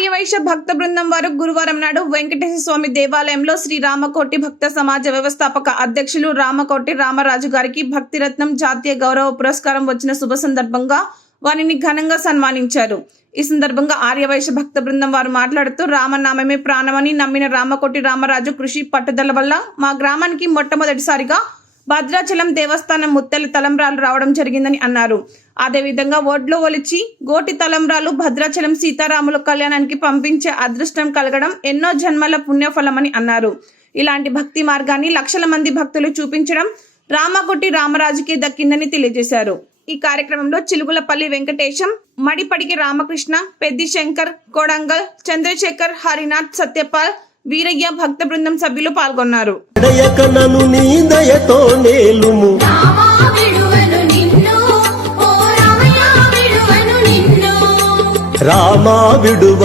ఆర్యవైశ్య భక్త బృందం వారు గురువారం నాడు వెంకటేశ్వర స్వామి దేవాలయంలో శ్రీ రామకోటి భక్త సమాజ వ్యవస్థాపక అధ్యక్షులు రామకోటి రామరాజు గారికి భక్తిరత్నం జాతీయ గౌరవ పురస్కారం వచ్చిన శుభ సందర్భంగా వారిని ఘనంగా సన్మానించారు. ఈ సందర్భంగా ఆర్యవైశ్య భక్త బృందం వారు మాట్లాడుతూ రామనామమే ప్రాణమని నమ్మిన రామకోటి రామరాజు కృషి పట్టుదల వల్ల మా గ్రామానికి మొట్టమొదటిసారిగా భద్రాచలం దేవస్థానం ముత్తెల తలంబ్రాలు రావడం జరిగిందని అన్నారు. అదేవిధంగా ఒడ్లు ఒలిచి గోటి తలంబ్రాలు భద్రాచలం సీతారాముల కళ్యాణానికి పంపించే అదృష్టం కలగడం ఎన్నో జన్మల పుణ్యఫలమని అన్నారు. ఇలాంటి భక్తి మార్గాన్ని లక్షల మంది భక్తులు చూపించడం రామగుట్టి రామరాజుకి దక్కిందని తెలియజేశారు. ఈ కార్యక్రమంలో చిలుగులపల్లి వెంకటేశం మడిపడికి రామకృష్ణ పెద్ది శంకర్ కొడంగల్ చంద్రశేఖర్ హరినాథ్ సత్యపాల్ వీరయ్య భక్త బృందం సభ్యులు పాల్గొన్నారు. దయతో నేలుము. రామా విడువ